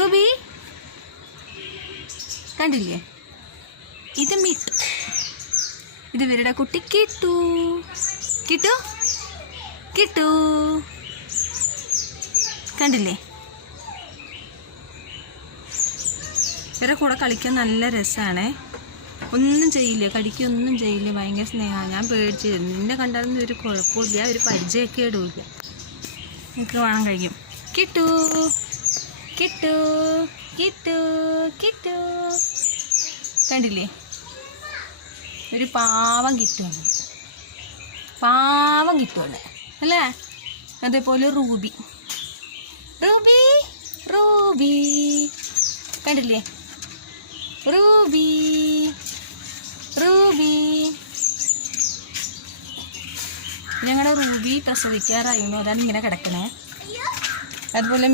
Ruby കണ്ടില്ലേ? ഇത് മിട്ടു. ഇത് ഇവരുടെ കുട്ടി കിട്ടു. കിട്ടു കിട്ടു കണ്ടില്ലേ? ഇവരുടെ കൂടെ കളിക്കാൻ നല്ല രസമാണ്. ഒന്നും ചെയ്യില്ല, കടിക്കൊന്നും ചെയ്യില്ല, ഭയങ്കര സ്നേഹമാണ്. ഞാൻ പേടിച്ചിരുന്നു. നിന്നെ കണ്ടാലൊന്നും ഒരു കുഴപ്പമില്ല, ഒരു പരിചയമൊക്കെ ഇടില്ല. എനിക്ക് വേണം കഴിക്കും. കിട്ടു കിട്ടു കിട്ടു കിട്ടു കണ്ടില്ലേ? ഒരു പാവം കിട്ടുവാണ്, പാവം കിട്ടുവാണ് അല്ലേ? അതേപോലെ റൂബി റൂബി റൂബി കണ്ടില്ലേ? Ruby Ruby. ഞങ്ങളുടെ റൂബി പ്രസവിക്കാറായിരുന്നു, അതാണ് ഇങ്ങനെ കിടക്കണേ. അതുപോലെ